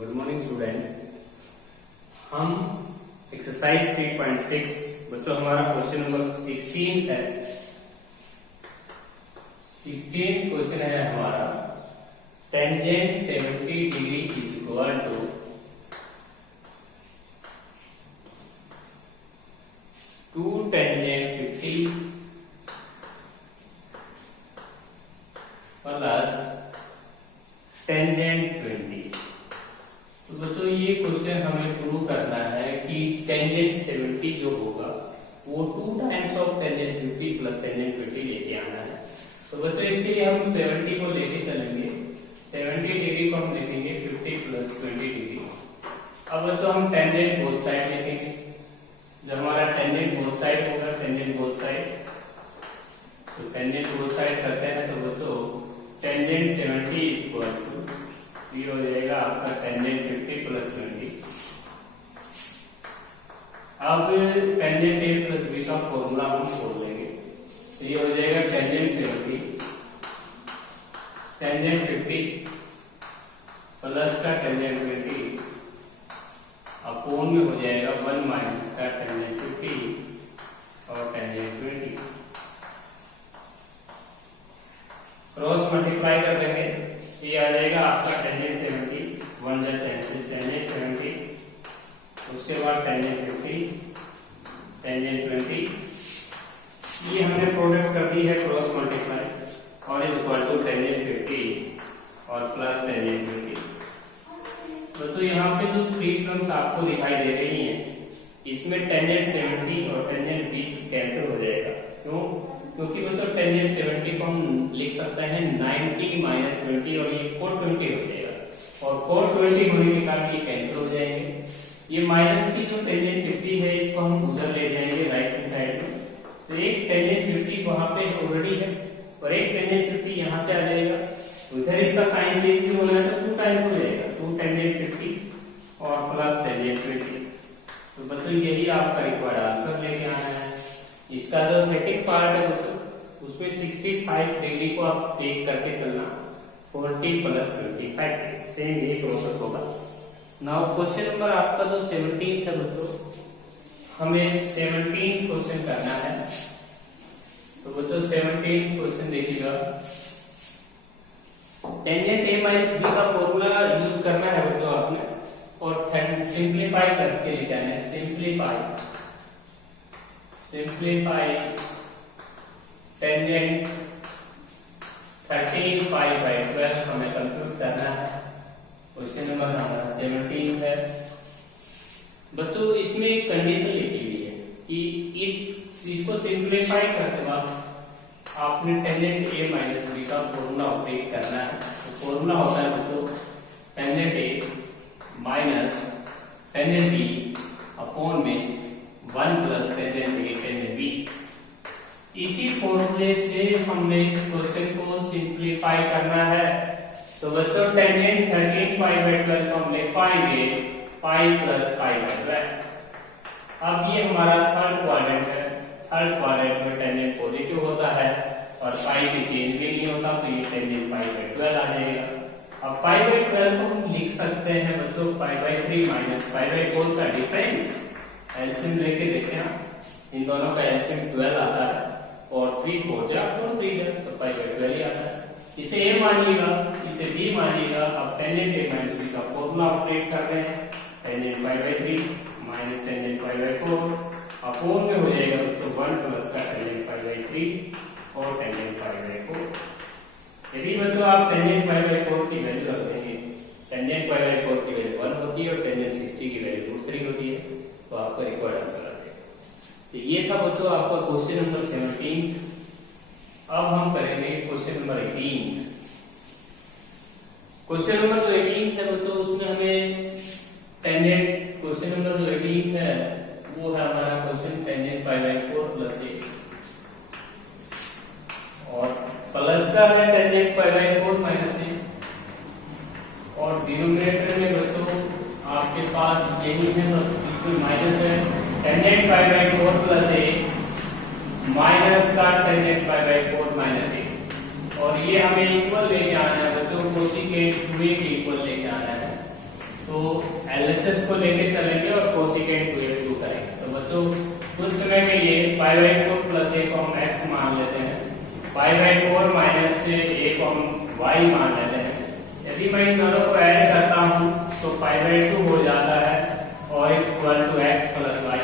Good morning student. हम exercise 3.6 बच्चों हमारा क्वेश्चन नंबर 16 है। 16 क्वेश्चन है हमारा, tangent 70 degree is equal to 2 tangent 50 plus tangent 20। तो बच्चों ये क्वेश्चन हमें प्रूव करना है कि टेंजेंट 70 जो होगा वो 2 times of tangent 50 plus tangent 20 लेके आना है। तो बच्चों इसके लिए हम 70 को लेके चलेंगे, 70 डिग्री को हम लिखेंगे 50 प्लस 20 डिग्री। अब बच्चों हम टेंजेंट बोथ साइड लिखेंगे। जब हमारा टेंजेंट बोथ साइड होगा, टेंजेंट बोथ साइड, तो टेंजेंट बोथ साइड करते हैं तो बच्चों टेंजेंट 70 इक्वल टू ये हो जाएगा आपका टेंजेंट 50 प्लस 20। अब टेंजेंट a प्लस b का फॉर्मूला हम खोल लेंगे। तो ये हो जाएगा टेंजेंट 70 टेंजेंट 50 प्लस का टेंजेंट 20 अपोन में हो जाएगा 1 माइनस का टेंजेंट 50 और टेंजेंट 20। क्रॉस मल्टीप्लाई कर देंगे, ये आ जाएगा आपका टेंजेंट 70 1 जा टेंजेंट 70, उसके बाद टेंजेंट 50 टेंजेंट 20। ये हमने प्रोडक्ट कर दी है क्रॉस मल्टीप्लाई और इज इक्वल टू टेंजेंट 50 और प्लस टेंजेंट 20। तो यहाँ पे जो 3 टर्म्स आपको दिखाई दे रही हैं, इसमें टेंजेंट 70 और टेंजेंट 20 कैंसिल हो जाएगा। क्यों? क्योंकि बच्चों टेंजेंट 70 को हम लिख सकते हैं 90 माइनस 20 और ये कोट 20 हो जाएगा और कोट 20 होने के कारण ये कैंसिल हो जाएंगे। ये माइनस की जो टेंजेंट 50 है इसको हम उधर ले जाएंगे राइट की साइड में। तो एक टेंजेंट 50 वहां पे ऑलरेडी है और एक टेंजेंट 50 यहाँ से आ जाएगा। उधर इसका साइन चेंज भी होना है तो 2 टाइम्स हो जाएगा, 2 टेंजेंट 50 और प्लस टेंजेंट 20। तो बच्चों यही आपका रिक्वायर्ड आंसर लेके आना है। इसका जो सेकंड पार्ट है बच्चों उसमें 65 डिग्री को आप टेक करके चलना, 40 प्लस 25 सेम यही प्रोसेस होगा। नाउ क्वेश्चन नंबर आपका जो 17 है बच्चों, हमें 17 क्वेश्चन करना है। तो बच्चों 17 क्वेश्चन देखिएगा, टेंजेंट a माइनस b का फॉर्मूला यूज करना है बच्चों आपने और सिंप्लीफाई करके लिखना है। सिंप्लीफाई टेंजेंट 13 पाई बाई 12 हमें कंप्यूट करना है। क्वेश्चन नंबर हमारा 17 है बच्चों। इसमें एक कंडीशन लिखी हुई है कि इसको सिंप्लीफाई करते वक्त आपने टेंजेंट a माइनस b का फॉर्मूला ऑपरेट करना है। तो फॉर्मूला होता है बच्चों tangent a minus tangent b upon में 1 plus tangent a tangent b। इसी फॉर्मूले से हमने इस क्वेश्चन को सिंप्लीफाई करना है। तो बच्चों टेंजेंट 13 पाई बाई 12 को हम लिख पाएंगे पाई प्लस पाई बाई 12। अब ये हमारा थर्ड क्वाड्रेंट है, थर्ड क्वाड्रेंट में टेंजेंट पॉजिटिव होता है और पाई में चेंज भी नहीं होता, तो ये टेंजेंट पाई बाई 12 आ जाएगा। अब पाई बाई 12 को हम लिख सकते हैं बच्चों pi by 3 minus pi by 4 का डिफरेंस। एलसीएम लेके देखें, इन दोनों का एलसीएम 12 आता है और 3 4 जा 4 3 जा तो पाई बाई 12 ही आता है। इसे a मानिएगा, इसे b मानिएगा। अब टेंजेंट a माइनस b का फॉर्मूला ऑपरेट कर रहे हैं, tangent pi by 3 minus tangent pi by 4 upon में हो जाएगा तो 1 प्लस का टेंजेंट पाई बाई 3 और टेंजेंट पाई बाई 4। यदि बच्चों आप टेंजेंट पाई बाई 4 की वैल्यू रख देंगे, टेंजेंट पाई बाई 4 की वैल्यू 1 होती है और टेंजेंट 60 की वैल्यू √3 होती है, तो आपका रिक्वायर्ड आंसर आ जाएगा। तो ये था बच्चों आपका क्वेश्चन नंबर 17। अब हम करेंगे क्वेश्चन नंबर 18। क्वेश्चन नंबर जो 18 है बच्चों उसमें हमें टेंजेंट, क्वेश्चन नंबर जो 18 है वो है हमारा question tangent pi by 4 plus 1 और प्लस का है टेंजेंट पाई बाई 4 माइनस 1 और डिनोमिनेटर में बच्चों आपके पास यही है, इसमें माइनस है tangent pi by 4 plus 1 minus का टेंजेंट पाई बाई 4 माइनस 1 और ये हमें इक्वल लेके आना है बच्चों, कोसी के 2a के इक्वल लेके आना है। तो LHS को लेके चलेंगे और कोसिकेंट 2f2 करेंगे। तो बच्चों कुछ समय के लिए पाई बाई 4 प्लस a को हम x मान लेते हैं, पाई बाई 4 माइनस a को हम y मान लेते हैं। यदि मैं इन दोनों को ऐड करता हूँ तो पाई बाई 2 हो जाता है और equal to x plus y।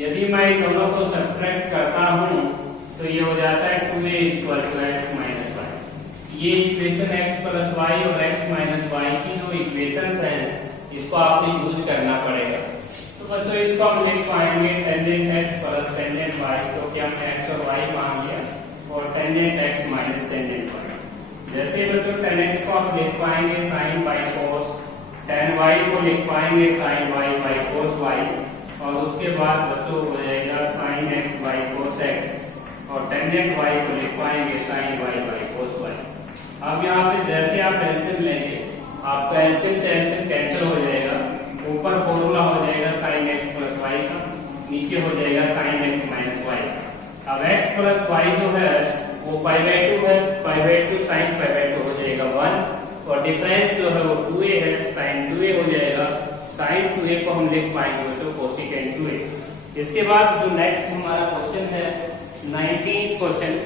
यदि मैं इन दोनों को सब्ट्रैक्ट करता हूँ तो ये हो जाता है 2a equal to x minus y। ये इक्वेशन x प्लस y और x माइनस y की जो इक्वेशंस हैं इसको आपको यूज करना पड़ेगा। तो बच्चों इसको हम लिख पाएंगे tangent x plus tangent y, क्योंकि हमने x और y मान लिया, और tangent x minus tangent y। जैसे बच्चों tan x को हम लिख पाएंगे sin y cos, tan y को लिख पाएंगे sin y by cos y, और उसके बाद बच्चों हो जाएगा sin x by cos x, और टेंजेंट y को लिख पाएंगे sin y by cos y। अब यहाँ पे जैसे आप एलसीएम लेंगे आपका एलसीएम से एलसीएम कैंसिल हो जाएगा, ऊपर फॉर्मूला हो जाएगा sin x प्लस y का, नीचे हो जाएगा sin x माइनस y। अब x प्लस y जो है वो पाई बाई 2 है, pi by 2 sin pi by 2 हो जाएगा 1, और डिफरेंस जो है वो 2a है, sin 2a हो जाएगा। sin 2a को हम लिख पाएंगे बच्चों कोसिकेंट 2a। इसके बाद जो नेक्स्ट हमारा क्वेश्चन है 19th question,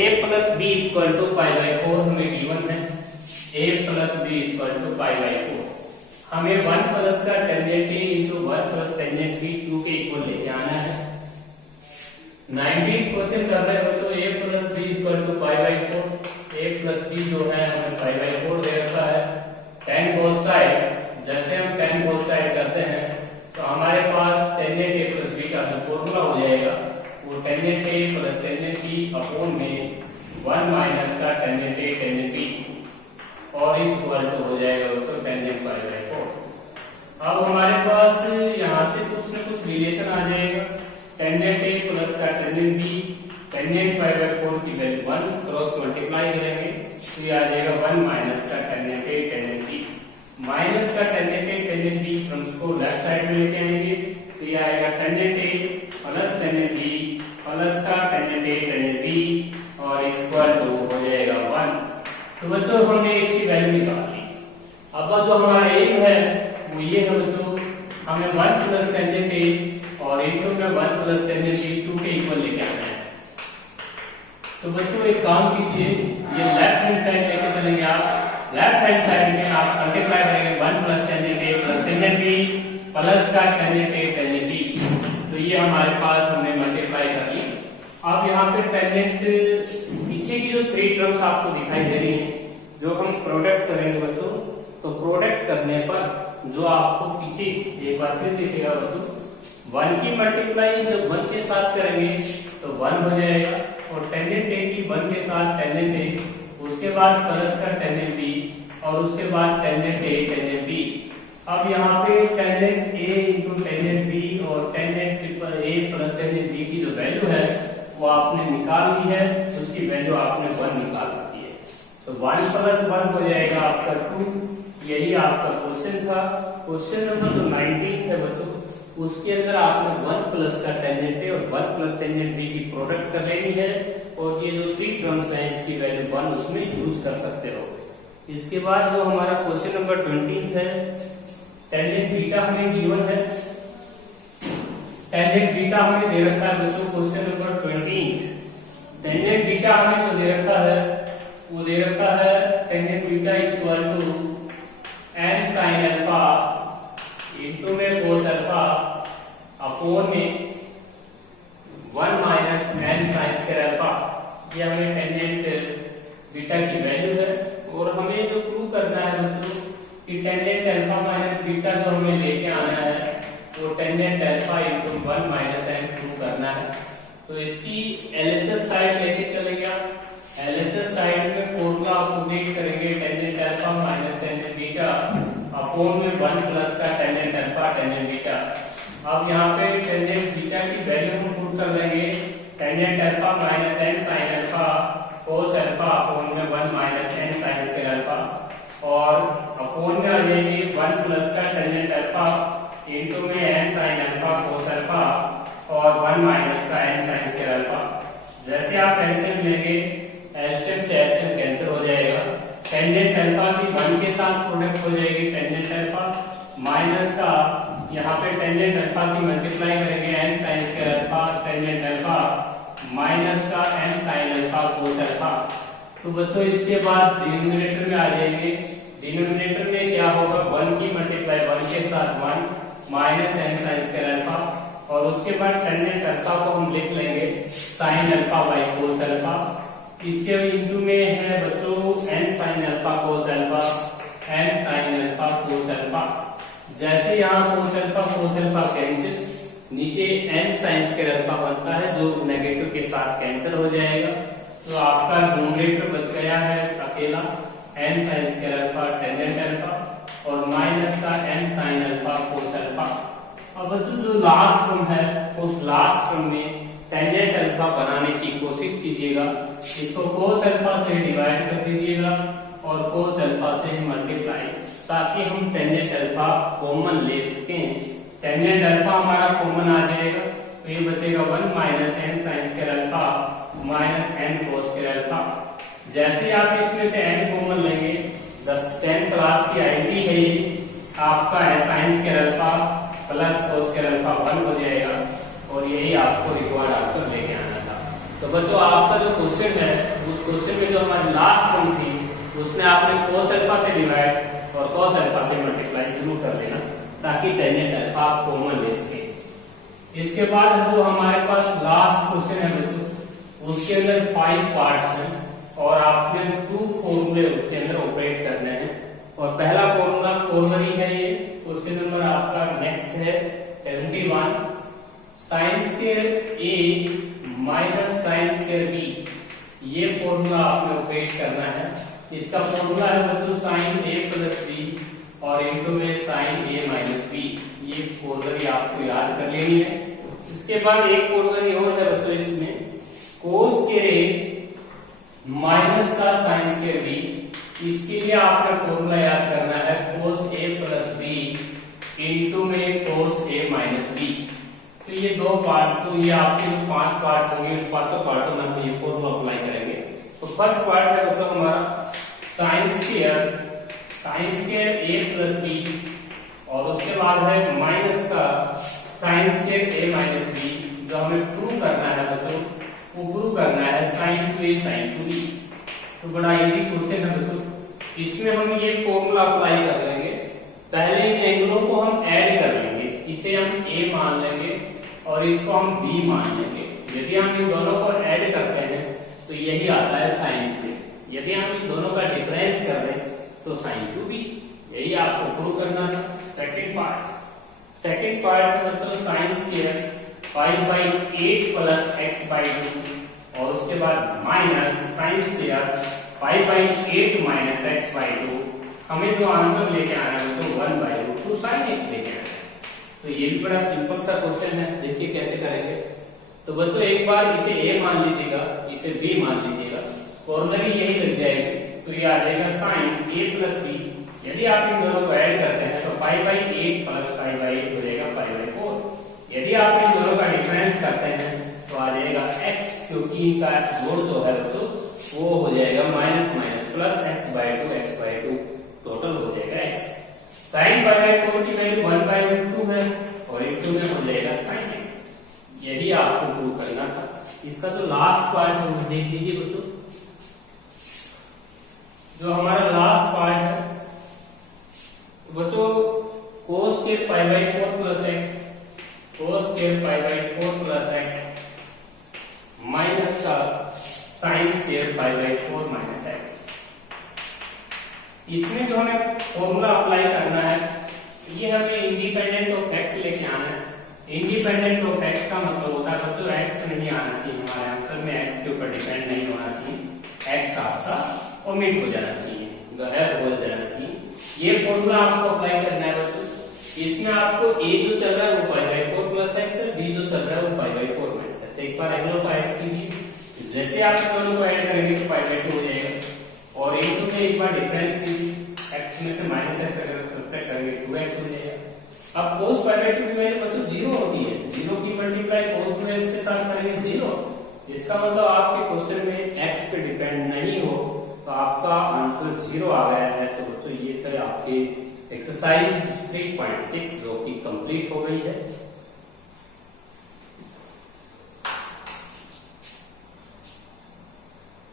a plus b equal to pi by 4 हमें गिवन है, a plus b equal to pi by 4। हमें 1 प्लस का tangent a into 1 plus tangent b 2 के इक्वल लेके आना है। 19th क्वेश्चन कर रहे हो तो a plus b equal to pi by 4, a plus b जो है हमें पाई बाई 4 दे रखा है। tan बोथ साइड, जैसे हम tan बोथ साइड करते हैं तो हमारे पास टेंजेंट a प्लस b का फॉर्मूला हो जाएगा, वो tangent a plus tangent b upon में 1 माइनस का टेंजेंट a टेंजेंट b, और इक्वल टू हो जाएगा तो टेंजेंट पाई बाई 4। अब हमारे पास यहाँ से कुछ न कुछ रिलेशन आ जाएगा, टेंजेंट a प्लस का tangent b, tangent pi by 4 की वैल्यू 1, क्रॉस मल्टीप्लाई करेंगे तो ये आ जाएगा 1 माइनस का tangent a tangent b, minus का टेंजेंट a टेंजेंट b हम उसको लेफ्ट साइड में लेके आएंगे तो ये आएगा tangent a plus tangent b plus का टेंजेंट a टेंजेंट b, और इक्वल टू हो जाएगा 1। तो बच्चों हमने इसकी वैल्यू निकाल ली। अब जो हमारा एम है वो ये है बच्चों, हमें 1 प्लस टेंजेंट a और इनटू में 1 प्लस टेंजेंट b 2 के इक्वल लेके आना है। तो बच्चों एक काम कीजिए, ये लेफ्ट हैंड साइड लेके चलेंगे आप, लेफ्ट हैंड साइड में आप मल्टीप्लाई करेंगे 1 plus tangent a plus tangent b plus का टेंजेंट a टेंजेंट b, तो ये हमारे पास हमने मल्टीप्लाई कर ली। अब यहाँ पे टेंजेंट पीछे की जो 3 टर्म्स आपको दिखाई दे रही हैं, जो हम प्रोडक्ट करेंगे बच्चों, तो प्रोडक्ट करने पर जो आपको पीछे एक बार फिर दिखेगा बच्चों, 1 की मल्टीप्लाई जब 1 के साथ करेंगे तो 1 हो जाएगा, और टेंजेंट a की 1 के साथ टेंजेंट a, उसके बाद प्लस का टेंजेंट b, और उसके बाद टेंजेंट a टेंजेंट b। अब यहाँ पे tangent a into tangent b और tangent a plus tangent b की जो वैल्यू है वो आपने निकाल ली है, उसकी वैल्यू आपने 1 निकाल रखी है, तो 1 प्लस 1 हो जाएगा आपका 2। यही आपका क्वेश्चन था। क्वेश्चन नंबर जो 19 है बच्चों, उसके अंदर आपने 1 प्लस का टेंजेंट a और 1 प्लस टेंजेंट b की प्रोडक्ट कर लेनी है, और ये जो 3 टर्म्स हैं इसकी वैल्यू 1 उसमें यूज कर सकते हो। इसके बाद जो हमारा क्वेश्चन नंबर 20 है, टेंजेंट बीटा हमें गिवन है, टेंजेंट बीटा हमें दे रखा है बच्चों क्वेश्चन नंबर 20। टेंजेंट बीटा हमें जो दे रखा है वो दे रखा है tangent beta equal to n sin alpha into में cos अल्फा अपॉन में 1 minus n sin square alpha. ये हमें टेंजेंट बीटा की वैल्यू है, और हमें जो प्रूव करना है बच्चों कि टेंजेंट अल्फा माइनस बीटा जो हमें लेके आना है वो tangent alpha into 1 minus n prove करना है। तो इसकी एलएचएस साइड लेके चलेंगे आप, एलएचएस साइड में फॉर्मूला आप अपडेट करेंगे tangent alpha minus tangent beta upon में 1 प्लस का टेंजेंट अल्फा टेंजेंट बीटा। अब यहाँ पे टेंजेंट बीटा की वैल्यू हम पुट कर देंगे, tangent alpha minus n sin alpha cos alpha upon में 1 minus n sin square alpha, और अपॉन में आ जाएगी 1 प्लस का टेंजेंट अल्फा इनटू में n sin alpha cos alpha और 1 माइनस का n sin स्क्वायर अल्फा। जैसे आप एलसीएम लेंगे, एलसीएम से एलसीएम कैंसिल हो जाएगा, टेंजेंट अल्फा की 1 के साथ प्रोडक्ट हो जाएगी टेंजेंट अल्फा यहाँ पे टेंजेंट अल्फा की मल्टीप्लाई करेंगे n sine square alpha tangent alpha minus का n sine alpha cos alpha. तो बच्चों इसके बाद डिनोमिनेटर में आ जाएंगे। डिनोमिनेटर में क्या होगा, 1 की मल्टीप्लाई 1 के साथ 1 minus n sine square alpha, और उसके बाद टेंजेंट अल्फा को हम लिख लेंगे sine alpha by cos alpha. इसके इंटू में है बच्चों n sine alpha cos alpha n sine alpha cos alpha. जैसे यहाँ कोस अल्फा कैंसिल, नीचे n साइन स्क्वायर अल्फा बनता है जो नेगेटिव के साथ कैंसिल हो जाएगा। तो आपका न्यूमरेटर बच गया है अकेला n sine square alpha tangent alpha और माइनस का n sine alpha cos alpha. अब बच्चों जो लास्ट टर्म है उस लास्ट टर्म में टेंजेंट अल्फा बनाने की कोशिश कीजिएगा। इसको कोस अल्फा से डिवाइड कर दीजिएगा और कोस अल्फा से मल्टीप्लाई, ताकि हम टेंजेंट अल्फा कॉमन ले सकें। टेंजेंट अल्फा हमारा कॉमन आ जाएगा, तो ये बचेगा 1 minus n sine square alpha minus n cos square alpha. जैसे आप इसमें से n कॉमन लेंगे, 10th क्लास की आईडी है ये आपका sine square alpha plus cos square alpha 1 हो जाएगा, और यही आपको रिक्वायर्ड आंसर लेके आना था। तो बच्चों आपका जो क्वेश्चन है उस क्वेश्चन में जो हमारी लास्ट टर्म थी उसमें आपने कोस अल्फा से डिवाइड और कोस अल्फा से मल्टीप्लाई जरूर कर लेना, ताकि टेंजेंट अल्फा आप कॉमन ले सके। इसके बाद जो हमारे पास लास्ट क्वेश्चन है बच्चों, उसके अंदर 5 पार्ट्स हैं और आपने 2 फॉर्मूले उसके अंदर ऑपरेट करने हैं। और पहला फॉर्मूला कॉर्नरी है, ये क्वेश्चन नंबर आपका नेक्स्ट है 71, sine square a minus sine square b। ये फॉर्मूला आपने ऑपरेट करना है। इसका फॉर्मूला है बच्चों साइन a प्लस b और इनटू में साइन a माइनस b। ये कॉर्नरी आपको याद कर लेनी है। इसके बाद एक कॉर्नरी और है बच्चों इसमें, कोस स्क्वायर a माइनस का साइन स्क्वायर b। इसके लिए आपने फॉर्मूला याद करना है कोस a प्लस b इनटू में कोस a माइनस b। तो ये 2 पार्ट, तो ये आपके जो 5 पार्ट होंगे उन 5 पार्टों में हम ये फॉर्मूला अप्लाई करेंगे। तो फर्स्ट पार्ट है बच्चों हमारा sine square a plus b और उसके बाद है माइनस का sine square a minus b। जो हमें प्रूव करना है बच्चों, वो प्रूव करना है साइन 2a साइन 2b। तो बड़ा इजी क्वेश्चन है बच्चों। इसमें हम ये फॉर्मूला अप्लाई कर लेंगे। पहले इन एंगलों को हम ऐड कर लेंगे, इसे हम a मान लेंगे और इसको हम b मान लेंगे। यदि हम इन दोनों को ऐड करते हैं तो यही आता है साइन 2a। यदि हम इन दोनों का डिफरेंस कर दें तो साइन 2b। यही आपको प्रूव करना था। सेकंड पार्ट में बच्चों साइन स्क्वायर 5/8 प्लस x/2 और उसके बाद minus sine square 5/8 minus x/2। हमें जो आंसर लेके आना है तो 1/2 साइन x लेके आना है। तो ये भी बड़ा सिंपल सा क्वेश्चन है, देखिए कैसे करेंगे। तो बच्चों एक बार इसे a मान लीजिएगा, इसे b मान लीजिएगा, कॉर्नरी यही लग जाएगी। तो ये आ जाएगा साइन a प्लस b। यदि आप इन दोनों को ऐड करते हैं तो 5/8 प्लस 5/8 हो जाएगा 5/4। यदि आप इन दोनों का डिफरेंस करते हैं तो आ जाएगा x, क्योंकि इनका जोड़ जो है बच्चों वो हो जाएगा minus minus plus x/2 total हो जाएगा x। साइन 5/4 की वैल्यू 1/2 है और इनटू में हो जाएगा साइन x। यही आपको प्रूव करना था। इसका जो लास्ट पार्ट है वो देख लीजिए बच्चों। जो हमारा लास्ट पार्ट है बच्चों, cos square 5/4 plus x, cos square 5/4 plus x minus का साइन स्क्वायर 5/4 माइनस x। इसमें जो हमें फॉर्मूला अप्लाई करना है, ये हमें इंडिपेंडेंट ऑफ x लेके आना है। इंडिपेंडेंट ऑफ x का मतलब होता है बच्चों x नहीं आना चाहिए हमारे आंसर में, x के ऊपर डिपेंड नहीं होना चाहिए, x आपका ओमिट हो जाना चाहिए, गायब हो जाना चाहिए। ये फॉर्मूला आपको अप्लाई करना है बच्चों। इसमें आपको a जो चल रहा है वो 5/4 प्लस x है, b जो चल रहा है वो 5/4 माइनस x। एक बार एंगलों को ऐड कीजिए। जैसे आप इन दोनों को ऐड करेंगे तो 5/2 हो जाएगा और इनटू में एक बार डिफरेंस कीजिए, x में से माइनस x अगर सब्ट्रैक्ट करेंगे 2x हो जाएगा। अब cos 5/2 की वैल्यू बच्चों 0 होती है, 0 की मल्टीप्लाई cos 2x के साथ करेंगे 0। इसका मतलब आपके क्वेश्चन में x पे डिपेंड नहीं हो तो आपका आंसर 0 आ गया है। तो बच्चों ये थे आपके एक्सरसाइज 3.6 जो कि कंप्लीट हो गई है।